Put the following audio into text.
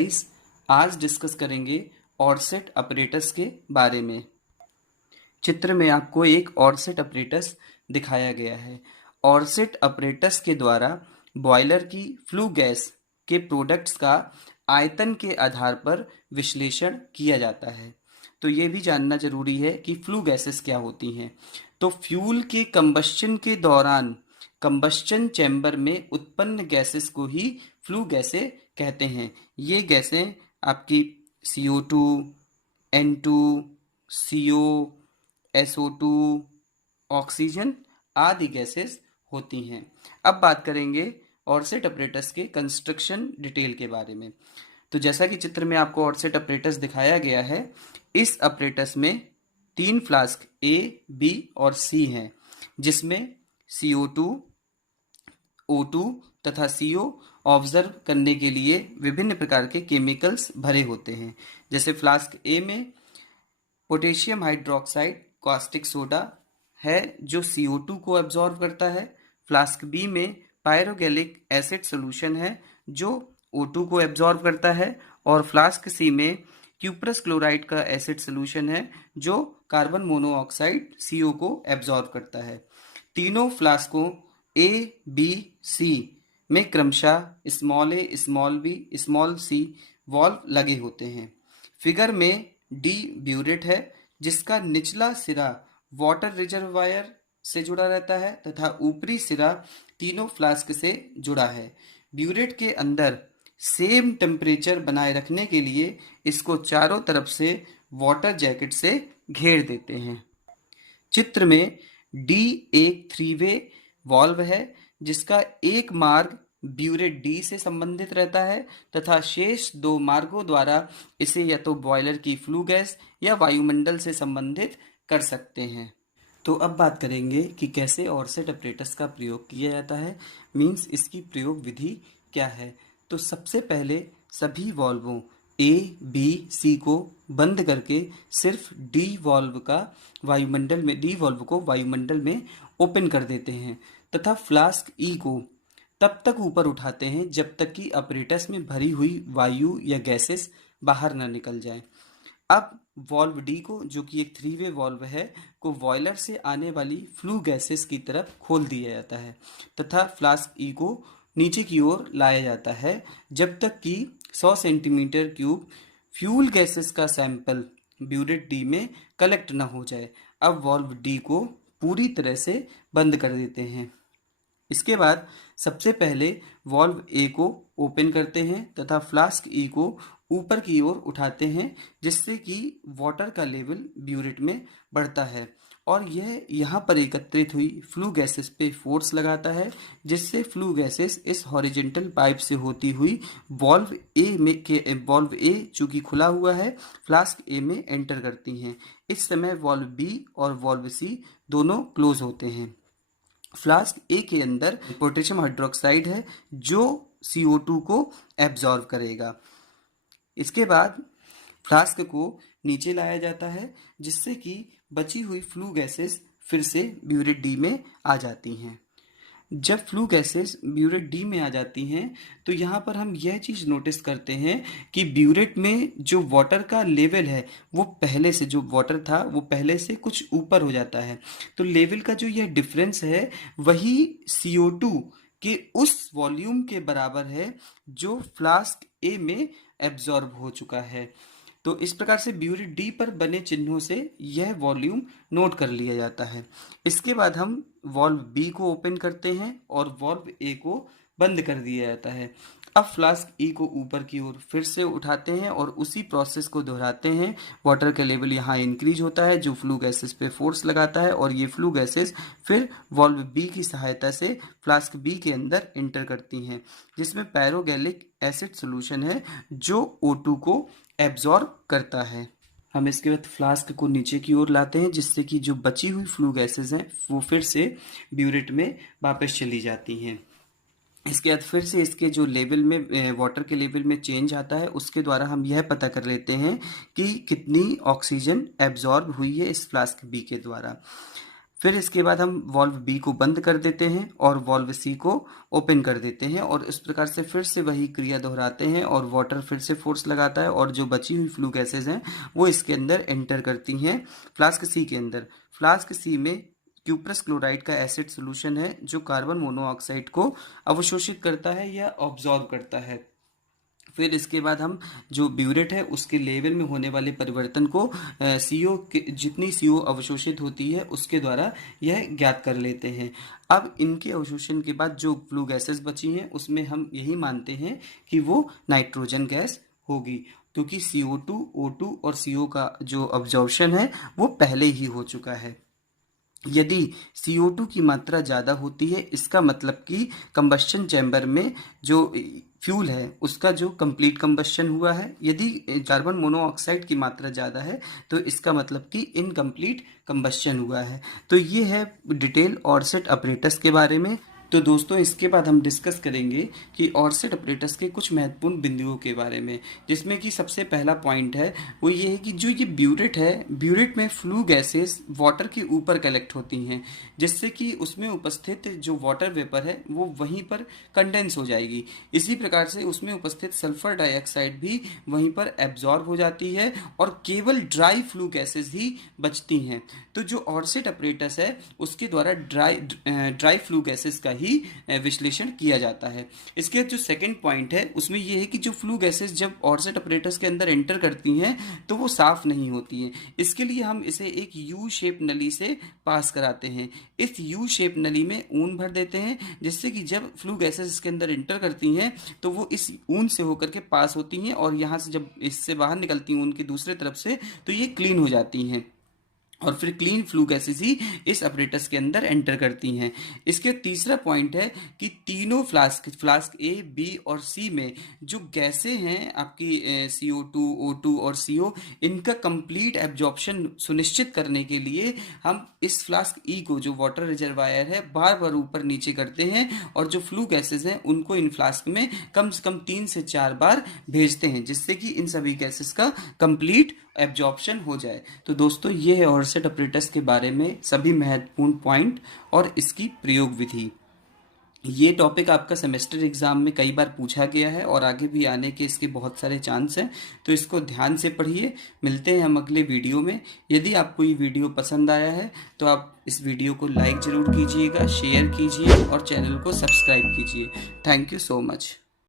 Guys, आज discuss करेंगे ऑरसेट apparatus के बारे में। चित्र में आपको एक ऑरसेट अपरेटस दिखाया गया है। ऑरसेट अपरेटस के द्वारा बॉयलर की फ्लू गैस के प्रोडक्ट्स का आयतन के आधार पर विश्लेषण किया जाता है। तो ये भी जानना जरूरी है कि फ्लू गैसेस क्या होती हैं। तो फ्यूल के कंबस्शन के दौरान कंबस्शन चैम्बर में उत्पन्न गैसेस को ही फ्लू गैसें कहते हैं। ये गैसें आपकी CO2, N2, CO, SO2, oxygen आदि गैसेस होती हैं। अब बात करेंगे ऑरसेट अपरेटस के कंस्ट्रक्शन डिटेल के बारे में। तो जैसा कि चित्र में आपको ऑरसेट अपरेटस दिखाया गया है, इस अपरेटस में 3 फ्लास्क A, B और C हैं, जिसमें CO2, O2 तथा CO ऑब्जर्व करने के लिए विभिन्न प्रकार के केमिकल्स भरे होते हैं। जैसे फ्लास्क A में पोटेशियम हाइड्रोक्साइड कास्टिक सोडा है जो CO2 को एब्जॉर्व करता है। फ्लास्क B में पायरोगैलिक एसिड सोल्यूशन है जो O2 को एब्जॉर्व करता है। और फ्लास्क C में क्यूप्रस क्लोराइड का एसिड सोल्यूशन है जो कार्बन मोनोऑक्साइड CO को एब्जॉर्व करता है। तीनों फ्लास्कों A, B, C में क्रमशः small a, small b, small c valve लगे होते हैं। फिगर में D ब्यूरेट है जिसका निचला सिरा वाटर रिजर्वायर से जुड़ा रहता है तथा ऊपरी सिरा तीनों फ्लास्क से जुड़ा है। ब्यूरेट के अंदर सेम टेम्परेचर बनाए रखने के लिए इसको चारों तरफ से वाटर जैकेट से घेर देते हैं। चित्र में D एक 3-वे वॉल्व है जिसका एक मार्ग ब्यूरेट D से संबंधित रहता है तथा शेष 2 मार्गों द्वारा इसे या तो बॉयलर की फ्लू गैस या वायुमंडल से संबंधित कर सकते हैं। तो अब बात करेंगे कि कैसे ऑरसेट अपरेटस का प्रयोग किया जाता है, मीन्स इसकी प्रयोग विधि क्या है। तो सबसे पहले सभी वॉल्वों A, B, C को बंद करके सिर्फ D वॉल्व को वायुमंडल में ओपन कर देते हैं तथा फ्लास्क E को तब तक ऊपर उठाते हैं जब तक कि अपरेटस में भरी हुई वायु या गैसेस बाहर न निकल जाए। अब वॉल्व डी को, जो कि एक 3-वे वॉल्व है, को बॉयलर से आने वाली फ्लू गैसेस की तरफ खोल दिया जाता है तथा फ्लास्क ई को नीचे की ओर लाया जाता है जब तक कि 100 सेंटीमीटर क्यूब फ्यूल गैसेस का सैंपल ब्यूरेट डी में कलेक्ट न हो जाए। अब वॉल्व डी को पूरी तरह से बंद कर देते हैं। इसके बाद सबसे पहले वॉल्व ए को ओपन करते हैं तथा फ्लास्क ई को ऊपर की ओर उठाते हैं जिससे कि वाटर का लेवल ब्यूरेट में बढ़ता है और यह यहाँ पर एकत्रित हुई फ्लू गैसेस पे फोर्स लगाता है जिससे फ्लू गैसेस इस हॉरिजेंटल पाइप से होती हुई वॉल्व ए चूँकि खुला हुआ है फ्लास्क ए में एंटर करती हैं। इस समय वॉल्व बी और वॉल्व सी दोनों क्लोज होते हैं। फ्लास्क ए के अंदर पोटेशियम हाइड्रोक्साइड है जो CO2 को एब्जॉर्व करेगा। इसके बाद फ्लास्क को नीचे लाया जाता है जिससे कि बची हुई फ्लू गैसेस फिर से ब्यूरेट डी में आ जाती हैं। जब फ्लू गैसेस ब्यूरेट डी में आ जाती हैं तो यहाँ पर हम यह चीज़ नोटिस करते हैं कि ब्यूरेट में जो वाटर का लेवल है वो पहले से, जो वाटर था वो पहले से कुछ ऊपर हो जाता है। तो लेवल का जो यह डिफरेंस है वही CO2 के उस वॉल्यूम के बराबर है जो फ्लास्क ए में एब्जॉर्ब हो चुका है। तो इस प्रकार से ब्यूरेट डी पर बने चिन्हों से यह वॉल्यूम नोट कर लिया जाता है। इसके बाद हम वॉल्व बी को ओपन करते हैं और वॉल्व ए को बंद कर दिया जाता है। अब फ्लास्क ई को ऊपर की ओर फिर से उठाते हैं और उसी प्रोसेस को दोहराते हैं। वाटर का लेवल यहाँ इंक्रीज होता है जो फ्लू गैसेस पे फोर्स लगाता है और ये फ्लू गैसेस फिर वॉल्व बी की सहायता से फ्लास्क बी के अंदर इंटर करती हैं जिसमें पैरोगैलिक एसिड सोल्यूशन है जो O2 को एब्जॉर्ब करता है। हम इसके बाद फ्लास्क को नीचे की ओर लाते हैं जिससे कि जो बची हुई फ्लू गैसेस हैं वो फिर से ब्यूरेट में वापस चली जाती हैं। इसके बाद फिर से इसके जो लेवल में वाटर के लेवल में चेंज आता है उसके द्वारा हम यह पता कर लेते हैं कि कितनी ऑक्सीजन एब्जॉर्ब हुई है इस फ्लास्क बी के द्वारा। फिर इसके बाद हम वॉल्व बी को बंद कर देते हैं और वॉल्व सी को ओपन कर देते हैं और इस प्रकार से फिर से वही क्रिया दोहराते हैं और वाटर फिर से फोर्स लगाता है और जो बची हुई फ्लू गैसेज हैं वो इसके अंदर एंटर करती हैं फ्लास्क सी के अंदर। फ्लास्क सी में क्यूप्रस क्लोराइड का एसिड सोल्यूशन है जो कार्बन मोनोऑक्साइड को अवशोषित करता है या ऑब्जॉर्ब करता है। फिर इसके बाद हम जो ब्यूरेट है उसके लेवल में होने वाले परिवर्तन को सीओ के जितनी सीओ अवशोषित होती है उसके द्वारा यह ज्ञात कर लेते हैं। अब इनके अवशोषण के बाद जो फ्लू गैसेस बची हैं उसमें हम यही मानते हैं कि वो नाइट्रोजन गैस होगी, क्योंकि CO2, O2 और CO का जो अब्जॉर्प्शन है वो पहले ही हो चुका है। यदि CO2 की मात्रा ज़्यादा होती है इसका मतलब कि कंबस्शन चैम्बर में जो फ्यूल है उसका जो कंप्लीट कंबस्शन हुआ है। यदि कार्बन मोनोऑक्साइड की मात्रा ज़्यादा है तो इसका मतलब कि इनकम्प्लीट कंबस्शन हुआ है। तो ये है डिटेल ऑरसेट अपरेटस के बारे में। तो दोस्तों इसके बाद हम डिस्कस करेंगे कि ऑरसेट अपरेटस के कुछ महत्वपूर्ण बिंदुओं के बारे में, जिसमें कि सबसे पहला पॉइंट है वो ये है कि जो ये ब्यूरेट है, ब्यूरेट में फ्लू गैसेस वाटर के ऊपर कलेक्ट होती हैं, जिससे कि उसमें उपस्थित जो वाटर वेपर है वो वहीं पर कंडेंस हो जाएगी। इसी प्रकार से उसमें उपस्थित सल्फर डाइऑक्साइड भी वहीं पर एब्जॉर्ब हो जाती है और केवल ड्राई फ्लू गैसेस ही बचती हैं। तो जो ऑरसेट अपरेटस है उसके द्वारा ड्राई फ्लू गैसेस का ही विश्लेषण किया जाता है। इसके जो सेकंड पॉइंट है उसमें यह है कि जो फ्लू गैसेस जब ऑरसेट अपरेटस के अंदर एंटर करती हैं तो वो साफ नहीं होती हैं। इसके लिए हम इसे एक यू शेप नली से पास कराते हैं। इस यू शेप नली में ऊन भर देते हैं, जिससे कि जब फ्लू गैसेस इसके अंदर एंटर करती हैं तो वो इस ऊन से होकर के पास होती हैं और यहाँ से जब इससे बाहर निकलती हैं ऊन की दूसरे तरफ से तो ये क्लीन हो जाती हैं और फिर क्लीन फ्लू गैसेस ही इस अपरेटस के अंदर एंटर करती हैं। इसके तीसरा पॉइंट है कि तीनों फ्लास्क ए, बी और सी में जो गैसें हैं आपकी CO2, O2 और CO, इनका कंप्लीट एब्जॉर्प्शन सुनिश्चित करने के लिए हम इस फ्लास्क ई को जो वाटर रिजर्वायर है बार बार ऊपर नीचे करते हैं और जो फ्लू गैसेस हैं उनको इन फ्लास्क में कम से कम 3 से 4 बार भेजते हैं, जिससे कि इन सभी गैसेस का कंप्लीट एब्जॉर्प्शन हो जाए। तो दोस्तों ये है ऑरसेट अपरेटस के बारे में सभी महत्वपूर्ण पॉइंट और इसकी प्रयोग विधि। ये टॉपिक आपका सेमेस्टर एग्जाम में कई बार पूछा गया है और आगे भी आने के इसके बहुत सारे चांस हैं, तो इसको ध्यान से पढ़िए। मिलते हैं हम अगले वीडियो में। यदि आपको ये वीडियो पसंद आया है तो आप इस वीडियो को लाइक ज़रूर कीजिएगा, शेयर कीजिए और चैनल को सब्सक्राइब कीजिए। Thank you so much.